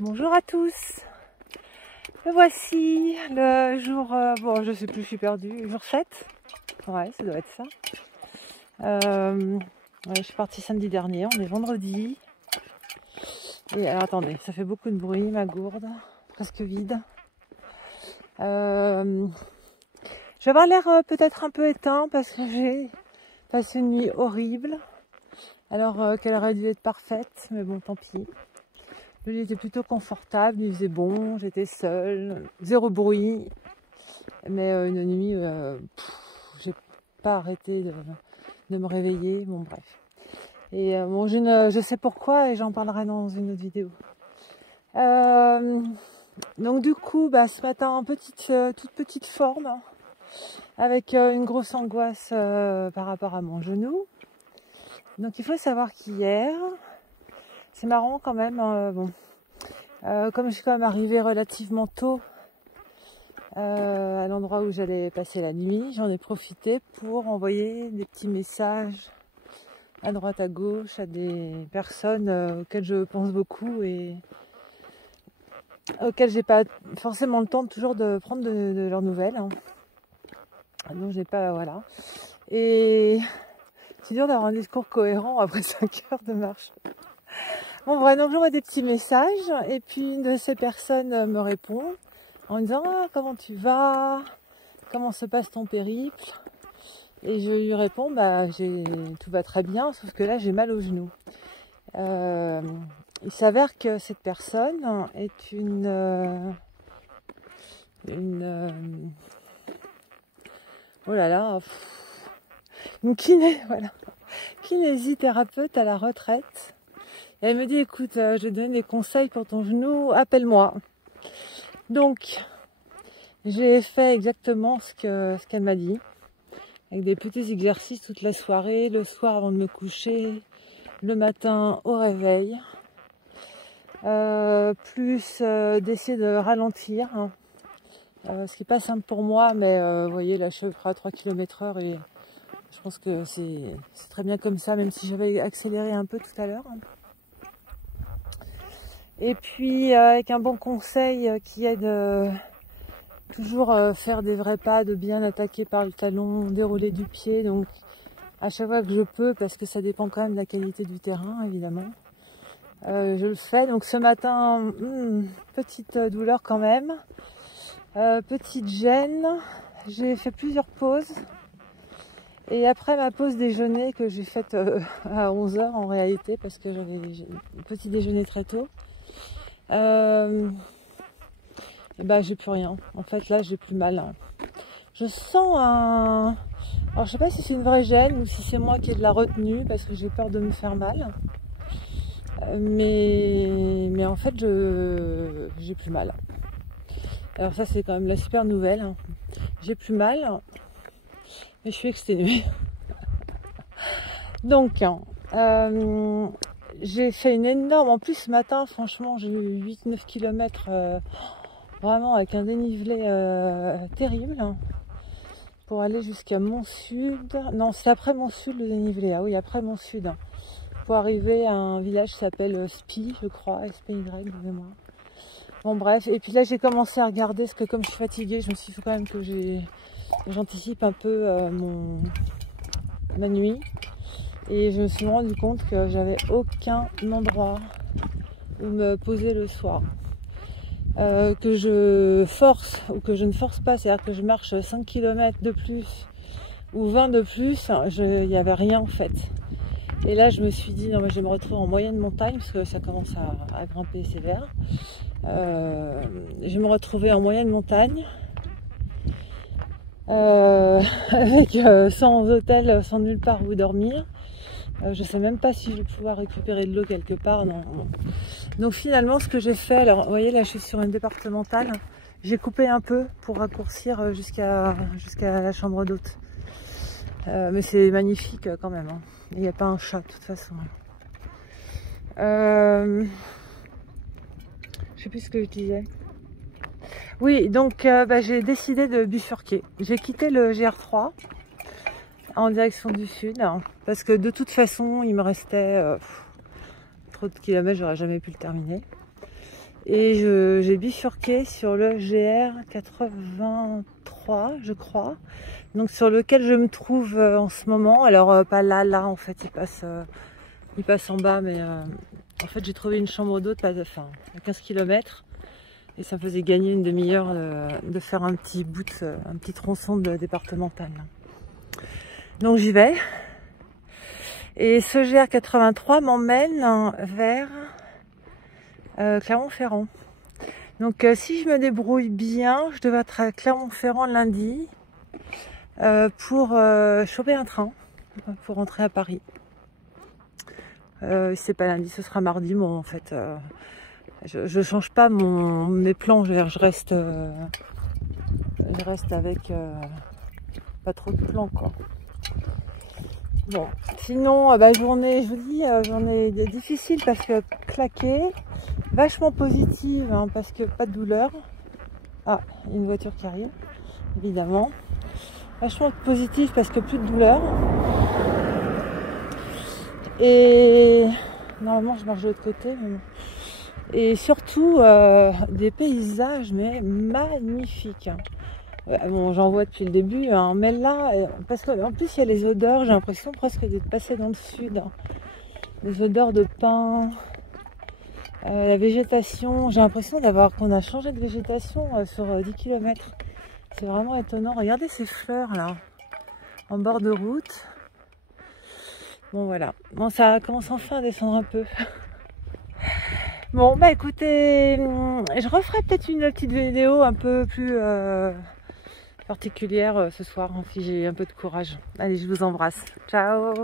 Bonjour à tous. Me voici le jour, bon je sais plus, je suis perdue, jour 7. Ouais, ça doit être ça. Ouais, je suis partie samedi dernier, on est vendredi. Oui, alors attendez, ça fait beaucoup de bruit, ma gourde, presque vide. Je vais avoir l'air peut-être un peu éteint parce que j'ai passé une nuit horrible. Alors qu'elle aurait dû être parfaite, mais bon, tant pis. Le lit était plutôt confortable, il faisait bon, j'étais seule, zéro bruit. Mais une nuit, j'ai pas arrêté de me réveiller, bon bref. Et bon, je sais pourquoi et j'en parlerai dans une autre vidéo. Donc du coup, ce matin, en toute petite forme, avec une grosse angoisse par rapport à mon genou. Donc il faut savoir qu'hier, c'est marrant quand même, comme je suis quand même arrivée relativement tôt à l'endroit où j'allais passer la nuit, j'en ai profité pour envoyer des petits messages à droite à gauche à des personnes auxquelles je pense beaucoup et auxquelles j'ai pas forcément le temps toujours de prendre de leurs nouvelles. Donc j'ai pas, voilà. Et c'est dur d'avoir un discours cohérent après 5 heures de marche. Bon bref, donc j'envoie des petits messages et puis une de ces personnes me répond en me disant « comment tu vas? Comment se passe ton périple ?» Et je lui réponds tout va très bien, sauf que là j'ai mal au genou. Il s'avère que cette personne est une oh là là, une voilà, kinésithérapeute à la retraite. Et elle me dit écoute, je te donne des conseils pour ton genou, appelle-moi. Donc j'ai fait exactement ce qu'elle m'a dit, avec des petits exercices toute la soirée, le soir avant de me coucher, le matin au réveil, plus d'essayer de ralentir, ce qui n'est pas simple pour moi, mais vous voyez là je suis à 3 km/h et je pense que c'est très bien comme ça, même si j'avais accéléré un peu tout à l'heure. Et puis avec un bon conseil qui est de toujours faire des vrais pas, de bien attaquer par le talon, dérouler du pied, donc à chaque fois que je peux, parce que ça dépend quand même de la qualité du terrain évidemment. Je le fais, donc ce matin, petite douleur quand même, petite gêne, j'ai fait plusieurs pauses. Et après ma pause déjeuner que j'ai faite à 11h en réalité, parce que j'avais un petit déjeuner très tôt, j'ai plus rien. En fait là j'ai plus mal. Je sens un... Alors je sais pas si c'est une vraie gêne ou si c'est moi qui ai de la retenue parce que j'ai peur de me faire mal. Mais en fait j'ai plus mal. Alors ça c'est quand même la super nouvelle. J'ai plus mal. Mais je suis exténuée. Donc j'ai fait une énorme... En plus ce matin franchement j'ai eu 8-9 km vraiment avec un dénivelé terrible. Pour aller jusqu'à Montsud. Non, c'est après Montsud le dénivelé. Ah oui, après Montsud. Pour arriver à un village qui s'appelle Spy, je crois. SPY de mémoire. Bon bref, et puis là j'ai commencé à regarder parce que comme je suis fatiguée, je me suis dit quand même que j'anticipe un peu ma nuit. Et je me suis rendu compte que j'avais aucun endroit où me poser le soir. Que je force ou que je ne force pas, c'est-à-dire que je marche 5 km de plus ou 20 de plus, il n'y avait rien en fait. Et là je me suis dit non mais je vais me retrouver en moyenne montagne parce que ça commence à grimper sévère. Je vais me retrouver en moyenne montagne avec sans hôtel, sans nulle part où dormir. Je sais même pas si je vais pouvoir récupérer de l'eau quelque part. Non. Donc finalement ce que j'ai fait, alors vous voyez là je suis sur une départementale, j'ai coupé un peu pour raccourcir jusqu'à la chambre d'hôte. Mais c'est magnifique quand même. Il n'y a pas un chat de toute façon. Je sais plus ce que je disais. Oui, donc j'ai décidé de bifurquer. J'ai quitté le GR3 en direction du sud parce que de toute façon il me restait trop de kilomètres, j'aurais jamais pu le terminer. Et j'ai bifurqué sur le GR 83, je crois. Donc sur lequel je me trouve en ce moment. Alors pas là en fait, il passe en bas, mais en fait j'ai trouvé une chambre d'hôte à 15 km. Et ça me faisait gagner une demi-heure de faire un petit un petit tronçon de départemental. Donc j'y vais. Et ce GR 83 m'emmène vers Clermont-Ferrand. Donc si je me débrouille bien, je devrais être à Clermont-Ferrand lundi pour choper un train pour rentrer à Paris. Si c'est pas lundi, ce sera mardi. Bon, en fait, je change pas mes plans. Je reste avec pas trop de plans, quoi. Bon, sinon, journée, je vous dis, journée difficile parce que claquée, vachement positive, hein, parce que pas de douleur. Ah, il y a une voiture qui arrive, évidemment. Vachement positive parce que plus de douleur. Et normalement, je marche de l'autre côté. Mais... Et surtout, des paysages, mais magnifiques. Hein. Bon, j'en vois depuis le début, hein, mais là, parce qu'en plus il y a les odeurs, j'ai l'impression presque d'être passé dans le sud. Hein. Les odeurs de pin, la végétation, j'ai l'impression qu'on a changé de végétation sur 10 km. C'est vraiment étonnant. Regardez ces fleurs là, en bord de route. Bon voilà, bon ça commence enfin à descendre un peu. Bon bah écoutez, je referai peut-être une petite vidéo un peu plus... particulière ce soir, si j'ai un peu de courage. Allez, je vous embrasse. Ciao!